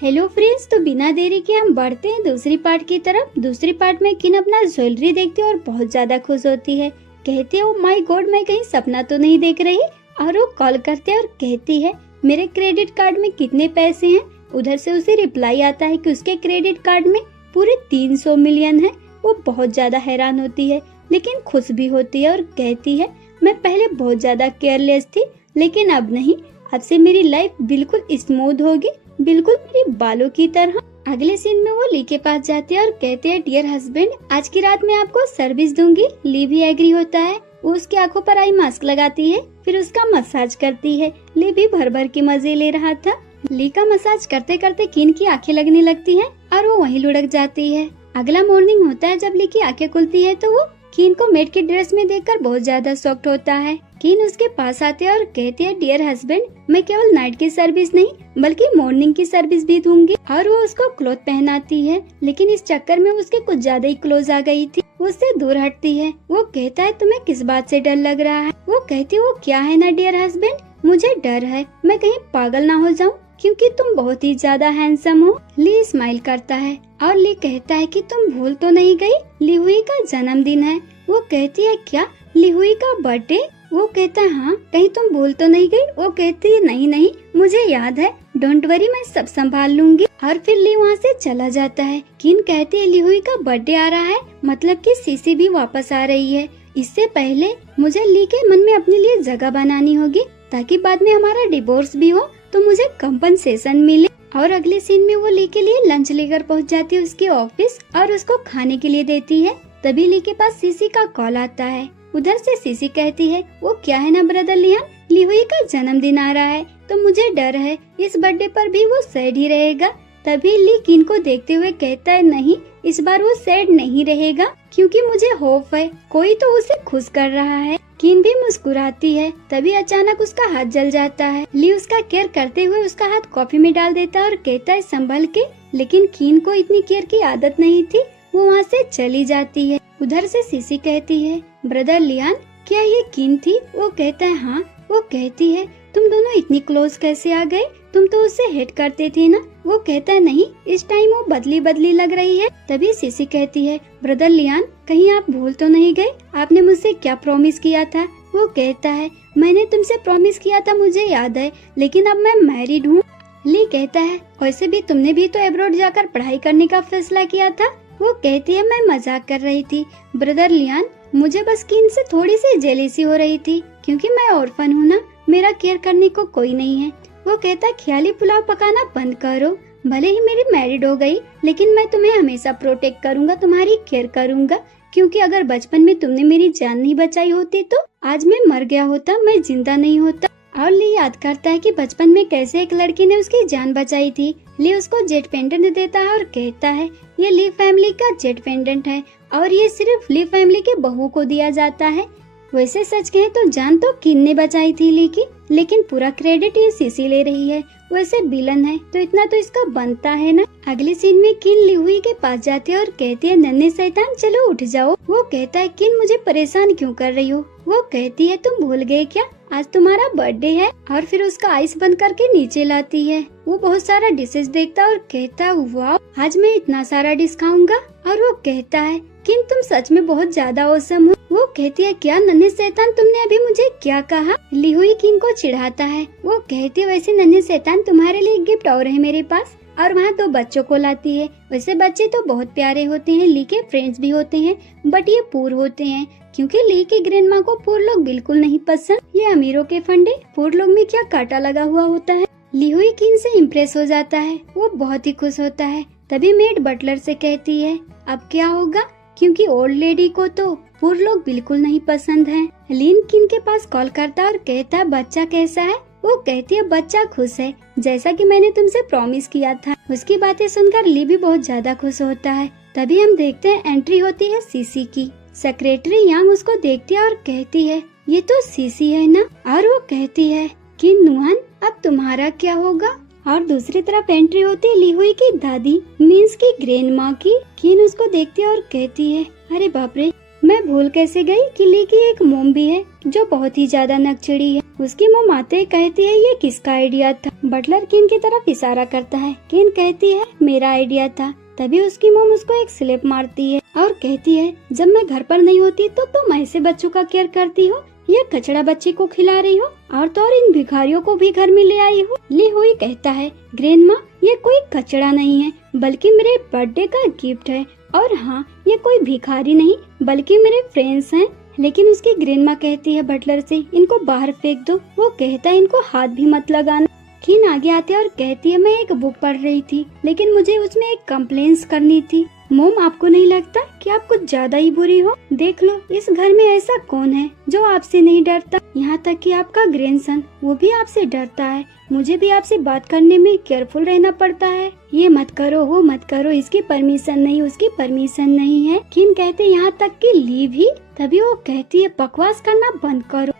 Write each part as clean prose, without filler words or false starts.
Hello friends, तो बिना देरी के हम बढ़ते हैं दूसरी पार्ट की तरफ। दूसरी पार्ट में किन अपना ज्वेलरी देखती है और बहुत ज्यादा खुश होती है। कहती है, ओ माय गॉड, मैं कहीं सपना तो नहीं देख रही। और वो कॉल करते हैं और कहती है, मेरे क्रेडिट कार्ड में कितने पैसे हैं। उधर से उसे रिप्लाई आता है कि उसके क्रेडिट कार्ड में पूरे 300 मिलियन है। वो बहुत ज्यादा हैरान होती है लेकिन खुश भी होती है और कहती है, मैं पहले बहुत ज्यादा केयरलेस थी लेकिन अब नहीं। अब से मेरी लाइफ बिल्कुल स्मूथ होगी, बिल्कुल मेरे बालों की तरह। अगले सीन में वो ली के पास जाते हैं और कहते हैं, डियर हस्बैंड, आज की रात मैं आपको सर्विस दूंगी। ली भी एग्री होता है। वो उसकी आंखों पर आई मास्क लगाती है, फिर उसका मसाज करती है। ली भी भर भर के मजे ले रहा था। ली का मसाज करते करते किन की आंखें लगने लगती हैं और वो वहीं लुढ़क जाती है। अगला मॉर्निंग होता है। जब ली की आंखें खुलती है तो वो किन को मेड की ड्रेस में देखकर बहुत ज्यादा शॉक्ड होता है। किन उसके पास आते हैं और कहते हैं, डियर हस्बैंड, मैं केवल नाइट की सर्विस नहीं बल्कि मॉर्निंग की सर्विस भी दूंगी। और वो उसको क्लॉथ पहनाती है, लेकिन इस चक्कर में उसके कुछ ज्यादा ही क्लोज आ गई थी। वो उससे दूर हटती है। वो कहता है, तुम्हें किस बात से डर लग रहा है। वो कहती है, वो क्या है ना डियर हस्बैंड, मुझे डर है मैं कहीं पागल ना हो जाऊं क्योंकि तुम बहुत ही ज्यादा हैंडसम हो। ली स्माइल करता है और ली कहता है कि तुम भूल तो नहीं गई, लिहुई का जन्मदिन है। वो कहती है, क्या लिहुई का बर्थडे। वो कहता है, हाँ, कहीं तुम भूल तो नहीं गई। वो कहती है, नहीं नहीं, मुझे याद है, डोंट वरी, मैं सब संभाल लूंगी। और फिर ली वहाँ से चला जाता है। किन कहती है, लिहुई का बर्थडे आ रहा है, मतलब कि सीसी भी वापस आ रही है। इससे पहले मुझे ली के मन में अपने लिए जगह बनानी होगी ताकि बाद में हमारा डिवोर्स भी हो तो मुझे कंपनसेशन मिले। और अगले सीन में वो ली के लिए लंच लेकर पहुँच जाती है उसके ऑफिस और उसको खाने के लिए देती है। तभी ली के पास सीसी का कॉल आता है। उधर से सीसी कहती है, वो क्या है ना ब्रदर लियान, लिहुई का जन्मदिन आ रहा है तो मुझे डर है इस बर्थडे पर भी वो सैड ही रहेगा। तभी ली किन को देखते हुए कहता है, नहीं, इस बार वो सैड नहीं रहेगा क्योंकि मुझे होप है कोई तो उसे खुश कर रहा है। किन भी मुस्कुराती है। तभी अचानक उसका हाथ जल जाता है। ली उसका केयर करते हुए उसका हाथ कॉफी में डाल देता है और कहता है, संभल के। लेकिन किन को इतनी केयर की आदत नहीं थी, वो वहाँ से चली जाती है। उधर से सीसी कहती है, ब्रदर लियान, क्या ये किन थी। वो कहता है, हाँ। वो कहती है, तुम दोनों इतनी क्लोज कैसे आ गए, तुम तो उससे हेट करते थे ना। वो कहता है, नहीं, इस टाइम वो बदली बदली लग रही है। तभी सीसी कहती है, ब्रदर लियान, कहीं आप भूल तो नहीं गए, आपने मुझसे क्या प्रॉमिस किया था। वो कहता है, मैंने तुमसे प्रॉमिस किया था, मुझे याद है, लेकिन अब मैं मैरिड हूँ। ली कहता है, वैसे भी तुमने भी तो अब्रॉड जाकर पढ़ाई करने का फैसला किया था। वो कहती है, मैं मजाक कर रही थी ब्रदर लियान, मुझे बस किन से थोड़ी सी जेलेसी हो रही थी क्योंकि मैं ऑर्फन हूँ ना, मेरा केयर करने को कोई नहीं है। वो कहता है, ख्याली पुलाव पकाना बंद करो, भले ही मेरी मैरिड हो गई लेकिन मैं तुम्हें हमेशा प्रोटेक्ट करूंगा, तुम्हारी केयर करूंगा, क्योंकि अगर बचपन में तुमने मेरी जान नहीं बचाई होती तो आज मैं मर गया होता, मैं जिंदा नहीं होता। और ली याद करता है कि बचपन में कैसे एक लड़की ने उसकी जान बचाई थी। ली उसको जेट पेंडेंट देता है और कहता है, ये ली फैमिली का जेट पेंडेंट है और ये सिर्फ ली फैमिली के बहू को दिया जाता है। वैसे सच कहे तो जान तो किन ने बचाई थी ली की, लेकिन पूरा क्रेडिट ये सीसी ले रही है। वैसे विलन है तो इतना तो इसका बनता है ना। अगले सीन में किन लिहुई के पास जाती है और कहती है, नन्हे शैतान, चलो उठ जाओ। वो कहता है, किन मुझे परेशान क्यों कर रही हो। वो कहती है, तुम भूल गए क्या, आज तुम्हारा बर्थडे है। और फिर उसका आइस बंद करके नीचे लाती है। वो बहुत सारा डिशेस देखता है और कहता है, वाह, आज मैं इतना सारा डिश खाऊंगा। और वो कहता है, किन तुम सच में बहुत ज्यादा औसम हो। वो कहती है, क्या नन्हे शैतान, तुमने अभी मुझे क्या कहा। लिहुई किन को चिढ़ाता है। वो कहती है, वैसे नन्हे शैतान, तुम्हारे लिए गिफ्ट और है मेरे पास। और वहाँ 2 बच्चों को लाती है। वैसे बच्चे तो बहुत प्यारे होते हैं, ली के फ्रेंड्स भी होते हैं, बट ये पूर होते हैं क्योंकि ली के ग्रैंडमा को पूर लोग बिल्कुल नहीं पसंद। ये अमीरों के फंडे, पूर लोग में क्या कांटा लगा हुआ होता है। लिहुई किन से इम्प्रेस हो जाता है। वो बहुत ही खुश होता है। तभी मेड बटलर से कहती है, अब क्या होगा, क्योंकि ओल्ड लेडी को तो पूर लोग बिल्कुल नहीं पसंद है। लीन किन के पास कॉल करता और कहता है, बच्चा कैसा है। वो कहती है, बच्चा खुश है, जैसा कि मैंने तुमसे प्रॉमिस किया था। उसकी बातें सुनकर ली भी बहुत ज्यादा खुश होता है। तभी हम देखते हैं एंट्री होती है सीसी की। सेक्रेटरी यांग उसको देखती है और कहती है, ये तो सीसी है ना। और वो कहती है कि नुआन, अब तुम्हारा क्या होगा। और दूसरी तरफ एंट्री होती है लिहुई की दादी, मीन्स की ग्रैंड माँ की। किन उसको देखती है और कहती है, अरे बाप रे, मैं भूल कैसे गई कि ली की एक मोम भी है जो बहुत ही ज्यादा नकचड़ी है। उसकी मोम आते ही कहती है ये किसका आइडिया था। बटलर किन की तरफ इशारा करता है। किन कहती है मेरा आइडिया था। तभी उसकी मोम उसको एक स्लैप मारती है और कहती है जब मैं घर पर नहीं होती तो तुम ऐसे बच्चों का केयर करती हो, ये कचड़ा बच्चे को खिला रही हो और तो और इन भिखारियों को भी घर में ले आई हो। ली हुई कहता है ग्रैंडमा ये कोई कचड़ा नहीं है बल्कि मेरे बर्थडे का गिफ्ट है, और हाँ ये कोई भिखारी नहीं बल्कि मेरे फ्रेंड्स हैं। लेकिन उसकी ग्रैंडमा कहती है बटलर से इनको बाहर फेंक दो। वो कहता है इनको हाथ भी मत लगाना। किन आगे आती है और कहती है मैं एक बुक पढ़ रही थी लेकिन मुझे उसमें एक कंप्लेंट्स करनी थी। मोम आपको नहीं लगता कि आप कुछ ज्यादा ही बुरी हो? देख लो इस घर में ऐसा कौन है जो आपसे नहीं डरता, यहाँ तक कि आपका ग्रैंडसन वो भी आपसे डरता है। मुझे भी आपसे बात करने में केयरफुल रहना पड़ता है। ये मत करो वो मत करो, इसकी परमिशन नहीं उसकी परमिशन नहीं है। किन कहते यहाँ तक कि लीव ही। तभी वो कहती है बकवास करना बंद करो।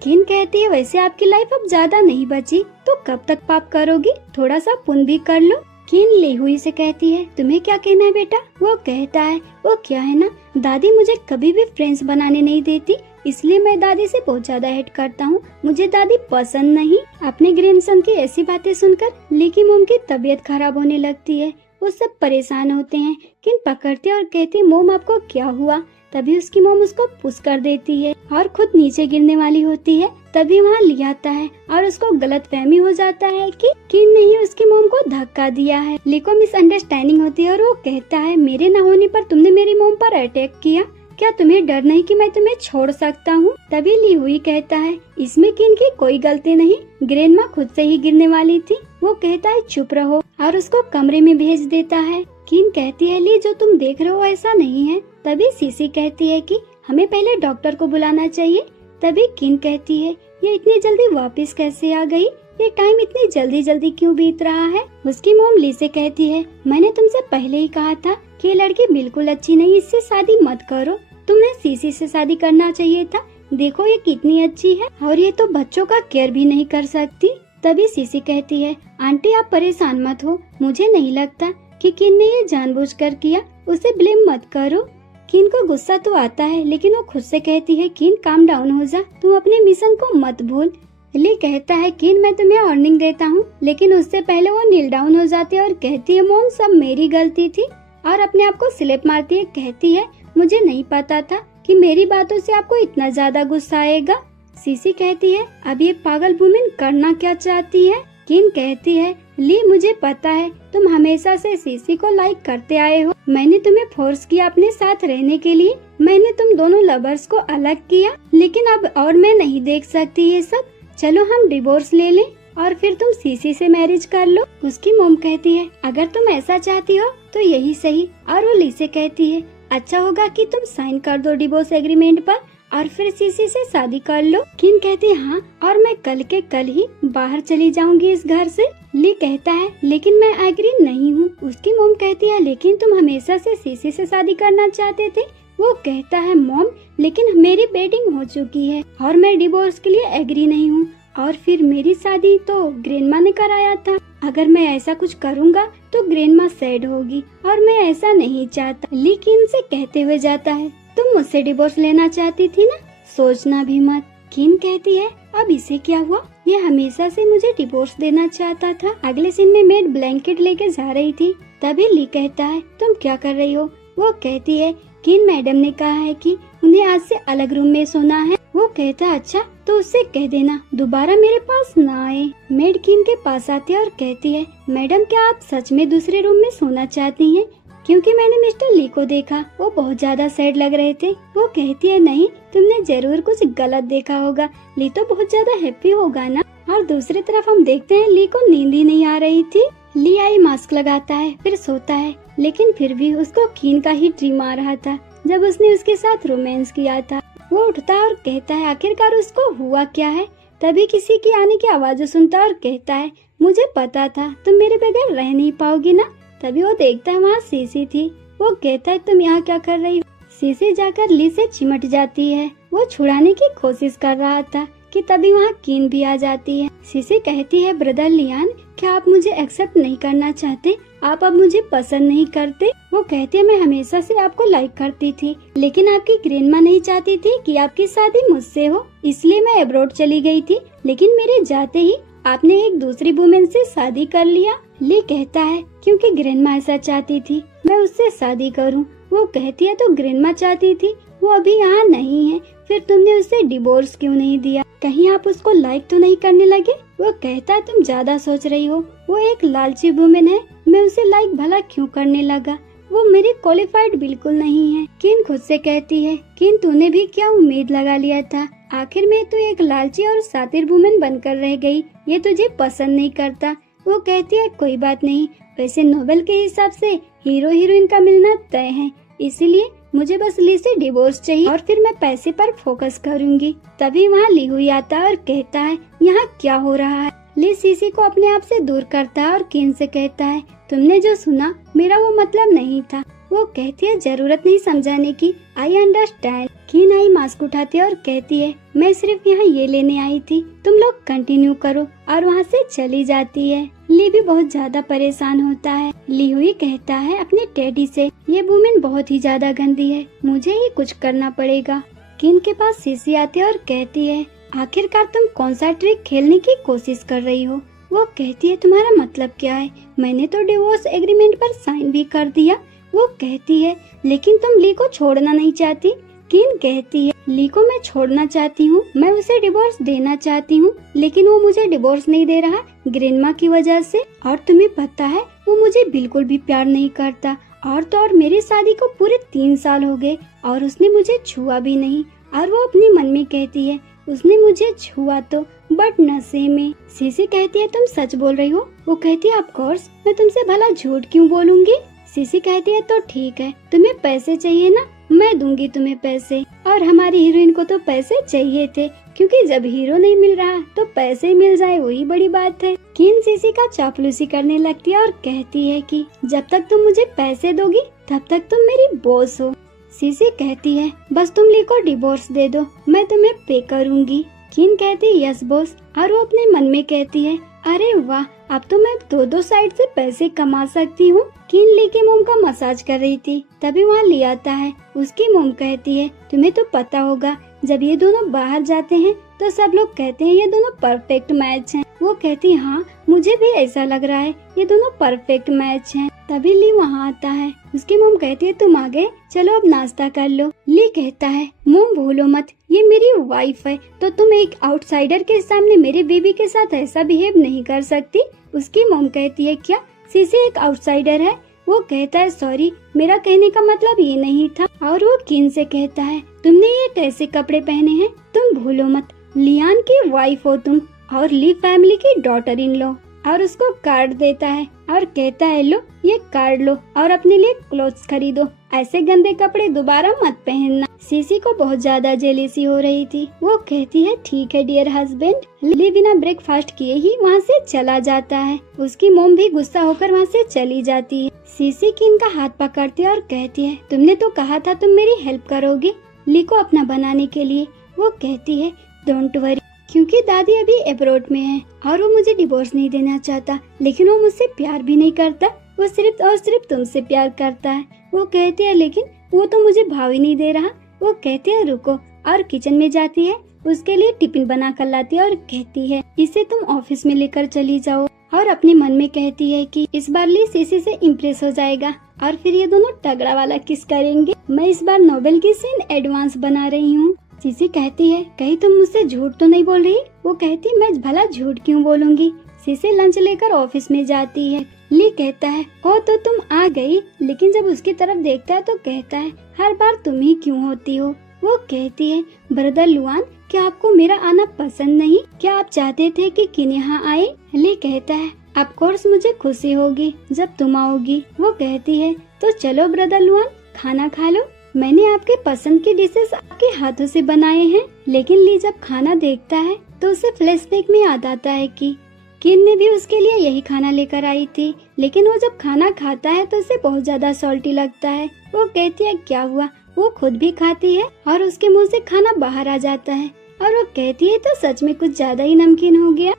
किन कहती है वैसे आपकी लाइफ अब ज्यादा नहीं बची तो कब तक पाप करोगी, थोड़ा सा पुण्य भी कर लो। किन ली हुई से कहती है तुम्हें क्या कहना है बेटा। वो कहता है वो क्या है ना दादी मुझे कभी भी फ्रेंड्स बनाने नहीं देती, इसलिए मैं दादी से बहुत ज्यादा हेट करता हूँ, मुझे दादी पसंद नहीं। अपने ग्रैंडसन की ऐसी बातें सुनकर ली की मोम की तबीयत खराब होने लगती है। वो सब परेशान होते हैं। किन पकड़ते और कहती मोम आपको क्या हुआ। तभी उसकी मोम उसको पुश कर देती है और खुद नीचे गिरने वाली होती है। तभी वहाँ ली आता है और उसको गलतफहमी हो जाता है कि किन ने ही उसकी मोम को धक्का दिया है। ली को मिसअंडरस्टैंडिंग होती है और वो कहता है मेरे न होने पर तुमने मेरी मोम पर अटैक किया, क्या तुम्हें डर नहीं कि मैं तुम्हें छोड़ सकता हूँ। तभी ली हुई कहता है इसमें किन की कोई गलती नहीं, ग्रैंडमा खुद से ही गिरने वाली थी। वो कहता है चुप रहो और उसको कमरे में भेज देता है। किन कहती है ली जो तुम देख रहे हो ऐसा नहीं है। तभी सीसी कहती है कि हमें पहले डॉक्टर को बुलाना चाहिए। तभी किन कहती है ये इतनी जल्दी वापस कैसे आ गई, ये टाइम इतनी जल्दी जल्दी क्यों बीत रहा है। उसकी मोम ली से कहती है मैंने तुमसे पहले ही कहा था कि ये लड़की बिल्कुल अच्छी नहीं, इससे शादी मत करो, तुम्हें सीसी से शादी करना चाहिए था। देखो ये कितनी अच्छी है और ये तो बच्चों का केयर भी नहीं कर सकती। तभी सीसी कहती है आंटी आप परेशान मत हो, मुझे नहीं लगता कि किन ने ये जानबूझकर किया, उसे ब्लेम मत करो। किन को गुस्सा तो आता है लेकिन वो खुद से कहती है किन काम डाउन हो जा, तुम अपने मिशन को मत भूल। ली कहता है किन मैं तुम्हें वार्निंग देता हूँ, लेकिन उससे पहले वो नील डाउन हो जाती है और कहती है मोम सब मेरी गलती थी और अपने आप को स्लिप मारती है। कहती है मुझे नहीं पता था कि मेरी बातों से आपको इतना ज्यादा गुस्सा आएगा। सीसी कहती है अब ये पागल वुमेन करना क्या चाहती है। किन कहती है ली मुझे पता है तुम हमेशा से सीसी को लाइक करते आए हो, मैंने तुम्हें फोर्स किया अपने साथ रहने के लिए, मैंने तुम दोनों लवर्स को अलग किया, लेकिन अब और मैं नहीं देख सकती ये सब, चलो हम डिवोर्स ले लें और फिर तुम सीसी से मैरिज कर लो। उसकी मोम कहती है अगर तुम ऐसा चाहती हो तो यही सही, और वो ली से कहती है अच्छा होगा कि तुम साइन कर दो डिवोर्स एग्रीमेंट पर और फिर सीसी से शादी कर लो। किन कहती है हाँ और मैं कल के कल ही बाहर चली जाऊंगी इस घर से। ली कहता है लेकिन मैं एग्री नहीं हूँ। उसकी मोम कहती है लेकिन तुम हमेशा से सीसी से शादी करना चाहते थे। वो कहता है मॉम लेकिन मेरी वेडिंग हो चुकी है और मैं डिवोर्स के लिए एग्री नहीं हूँ, और फिर मेरी शादी तो ग्रैंडमा ने कराया था, अगर मैं ऐसा कुछ करूँगा तो ग्रैंडमा सैड होगी और मैं ऐसा नहीं चाहता। ली किन से कहते हुए जाता है तुम मुझसे डिवोर्स लेना चाहती थी ना, सोचना भी मत। किन कहती है अब इसे क्या हुआ, ये हमेशा से मुझे डिवोर्स देना चाहता था। अगले सीन में मेड ब्लैंकेट लेके जा रही थी। तभी ली कहता है तुम क्या कर रही हो। वो कहती है किन मैडम ने कहा है कि उन्हें आज से अलग रूम में सोना है। वो कहता है अच्छा तो उससे कह देना दोबारा मेरे पास ना आए। मेड किन के पास आती है और कहती है मैडम क्या आप सच में दूसरे रूम में सोना चाहती हैं, क्योंकि मैंने मिस्टर ली को देखा, वो बहुत ज्यादा सैड लग रहे थे। वो कहती है नहीं तुमने जरूर कुछ गलत देखा होगा, ली तो बहुत ज्यादा हैप्पी होगा ना। और दूसरी तरफ हम देखते हैं ली को नींद ही नहीं आ रही थी। ली आई मास्क लगाता है फिर सोता है, लेकिन फिर भी उसको किन का ही ड्रीम आ रहा था जब उसने उसके साथ रोमांस किया था। वो उठता है और कहता है आखिरकार उसको हुआ क्या है। तभी किसी की आने की आवाज सुनता है और कहता है मुझे पता था तुम मेरे बगैर रह नहीं पाओगी ना। तभी वो देखता है वहाँ सीसी थी। वो कहता है तुम यहाँ क्या कर रही हो। सीसी जाकर ली से चिमट जाती है। वो छुड़ाने की कोशिश कर रहा था कि तभी वहाँ किन भी आ जाती है। सीसी कहती है, ब्रदर लियान, क्या आप मुझे एक्सेप्ट नहीं करना चाहते? आप अब मुझे पसंद नहीं करते? वो कहती है, मैं हमेशा से आपको लाइक करती थी, लेकिन आपकी ग्रैंडमा नहीं चाहती थी कि आपकी शादी मुझसे हो, इसलिए मैं अब्रॉड चली गई थी। लेकिन मेरे जाते ही आपने एक दूसरी वुमेन से शादी कर लिया। ली कहता है, क्योंकि ग्रैंडमा ऐसा चाहती थी, मैं उससे शादी करूं। वो कहती है, तो ग्रैंडमा चाहती थी, वो अभी यहाँ नहीं है, फिर तुमने उसे डिवोर्स क्यों नहीं दिया? कहीं आप उसको लाइक तो नहीं करने लगे? वो कहता है, तुम ज्यादा सोच रही हो, वो एक लालची वुमेन है, मैं उसे लाइक भला क्यों करने लगा? वो मेरी क्वालिफाइड बिल्कुल नहीं है। किन खुद से कहती है, किन तूने भी क्या उम्मीद लगा लिया था? आखिर में तू एक लालची और सातिर वुमेन बनकर रह गई, ये तुझे पसंद नहीं करता। वो कहती है, कोई बात नहीं, वैसे नोवेल के हिसाब से हीरो हीरोइन का मिलना तय है, इसीलिए मुझे बस ली से डिवोर्स चाहिए और फिर मैं पैसे पर फोकस करूंगी। तभी वहाँ ली हुई आता है और कहता है, यहाँ क्या हो रहा है? ली सीसी को अपने आप से दूर करता है और किन से कहता है, तुमने जो सुना मेरा वो मतलब नहीं था। वो कहती है, जरूरत नहीं समझाने की, आई अंडरस्टैंड। किन आई मास्क उठाती है और कहती है, मैं सिर्फ यहाँ ये लेने आई थी, तुम लोग कंटिन्यू करो, और वहाँ से चली जाती है। ली भी बहुत ज्यादा परेशान होता है। ली हुई कहता है अपने टेडी से, ये वुमेन बहुत ही ज्यादा गंदी है, मुझे ही कुछ करना पड़ेगा। किन के पास सीसी आती है और कहती है, आखिरकार तुम कौन सा ट्रिक खेलने की कोशिश कर रही हो? वो कहती है, तुम्हारा मतलब क्या है? मैंने तो डिवोर्स एग्रीमेंट पर साइन भी कर दिया। वो कहती है, लेकिन तुम ली को छोड़ना नहीं चाहती। किन कहती है, ली को मैं छोड़ना चाहती हूँ, मैं उसे डिवोर्स देना चाहती हूँ, लेकिन वो मुझे डिवोर्स नहीं दे रहा ग्रैंडमा की वजह से। और तुम्हें पता है, वो मुझे बिल्कुल भी प्यार नहीं करता, और तो और मेरी शादी को पूरे 3 साल हो गए और उसने मुझे छुआ भी नहीं। और वो अपने मन में कहती है, उसने मुझे छुआ तो बट नशे में। सीसी कहती है, तुम सच बोल रही हो? वो कहती है, ऑफ कोर्स, मैं तुमसे भला झूठ क्यों बोलूंगी? सीसी कहती है, तो ठीक है, तुम्हें पैसे चाहिए ना, मैं दूंगी तुम्हें पैसे। और हमारी हीरोइन को तो पैसे चाहिए थे, क्योंकि जब हीरो नहीं मिल रहा तो पैसे मिल जाए वही बड़ी बात है। किन सीसी का चापलूसी करने लगती है और कहती है कि जब तक तुम मुझे पैसे दोगी तब तक तुम मेरी बॉस हो। सीसी कहती है, बस तुम ली को डिवोर्स दे दो, मैं तुम्हें पे करूंगी। किन कहती है, यस बॉस। और वो अपने मन में कहती है, अरे वाह, अब तो मैं 2 साइड से पैसे कमा सकती हूँ। किन ली के मोम का मसाज कर रही थी, तभी वहाँ ली आता है। उसकी मोम कहती है, तुम्हें तो पता होगा, जब ये दोनों बाहर जाते हैं तो सब लोग कहते हैं ये दोनों परफेक्ट मैच हैं। वो कहती है, हाँ मुझे भी ऐसा लग रहा है, ये दोनों परफेक्ट मैच हैं। तभी ली वहाँ आता है। उसकी मोम कहती है, तुम आ गए, चलो अब नाश्ता कर लो। ली कहता है, मोम भूलो मत, ये मेरी वाइफ है, तो तुम एक आउटसाइडर के सामने मेरे बेबी के साथ ऐसा बिहेव नहीं कर सकती। उसकी मोम कहती है, क्या सीसी एक आउटसाइडर है? वो कहता है, सॉरी, मेरा कहने का मतलब ये नहीं था। और वो किन से कहता है, तुमने ये कैसे कपड़े पहने हैं? तुम भूलो मत, लियान की वाइफ हो तुम, और ली फैमिली की डॉटर इन लो। और उसको कार्ड देता है और कहता है, लो ये कार्ड लो और अपने लिए क्लोथ्स खरीदो, ऐसे गंदे कपड़े दोबारा मत पहनना। सीसी को बहुत ज्यादा जेलेसी हो रही थी। वो कहती है, ठीक है डियर हस्बैंड। ली बिना ब्रेकफास्ट किए ही वहाँ से चला जाता है। उसकी मोम भी गुस्सा होकर वहाँ से चली जाती है। सीसी किन का हाथ पकड़ती है और कहती है, तुमने तो कहा था तुम मेरी हेल्प करोगे ली को अपना बनाने के लिए। वो कहती है, डोंट वरी, क्योंकि दादी अभी अब्रॉड में है और वो मुझे डिवोर्स नहीं देना चाहता, लेकिन वो मुझसे प्यार भी नहीं करता, वो सिर्फ और सिर्फ तुमसे प्यार करता है। वो कहती है, लेकिन वो तो मुझे भाव ही नहीं दे रहा। वो कहती है, रुको, और किचन में जाती है, उसके लिए टिफिन बना कर लाती है और कहती है, इसे तुम ऑफिस में लेकर चली जाओ। और अपने मन में कहती है कि इस बार ली सीसी से इम्प्रेस हो जाएगा और फिर ये दोनों तगड़ा वाला किस करेंगे। मैं इस बार नोबेल की सीन एडवांस बना रही हूँ। सीसी कहती है, कहीं तुम मुझसे झूठ तो नहीं बोल रही? वो कहती है, मैं भला झूठ क्यों बोलूंगी। सीसी लंच लेकर ऑफिस में जाती है। ली कहता है, ओ तो तुम आ गई, लेकिन जब उसकी तरफ देखता है तो कहता है, हर बार तुम ही क्यों होती हो। वो कहती है, ब्रदर लुआन, क्या आपको मेरा आना पसंद नहीं? क्या आप चाहते थे कि किन यहाँ आए? ली कहता है, ऑफ कोर्स मुझे खुशी होगी जब तुम आओगी। वो कहती है, तो चलो ब्रदर लुआन, खाना खा लो, मैंने आपके पसंद की डिशेस आपके हाथों से बनाए हैं। लेकिन ली जब खाना देखता है तो उसे फ्लैशबैक में याद आता है कि किन ने भी उसके लिए यही खाना लेकर आई थी, लेकिन वो जब खाना खाता है तो उसे बहुत ज्यादा सॉल्टी लगता है। वो कहती है, क्या हुआ? वो खुद भी खाती है और उसके मुंह से खाना बाहर आ जाता है और वो कहती है तो सच में कुछ ज्यादा ही नमकीन हो गया।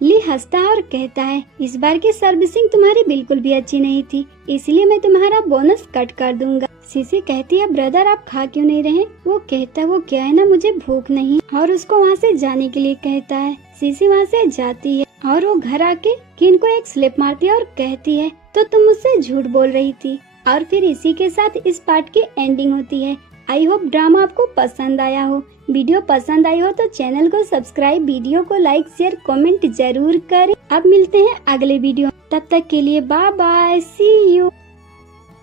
ली हंसता है और कहता है इस बार की सर्विसिंग तुम्हारी बिल्कुल भी अच्छी नहीं थी, इसलिए मैं तुम्हारा बोनस कट कर दूंगा। सीसी कहती है ब्रदर आप खा क्यों नहीं रहे? वो कहता है वो क्या है ना, मुझे भूख नहीं, और उसको वहाँ से जाने के लिए कहता है। सीसी वहाँ से जाती है और वो घर आके किन को एक स्लिप मारती है और कहती है तो तुम मुझसे झूठ बोल रही थी। और फिर इसी के साथ इस पार्ट की एंडिंग होती है। आई होप ड्रामा आपको पसंद आया हो। वीडियो पसंद आई हो तो चैनल को सब्सक्राइब, वीडियो को लाइक, शेयर, कमेंट जरूर करें। अब मिलते हैं अगले वीडियो, तब तक के लिए बाय बाय, सी यू।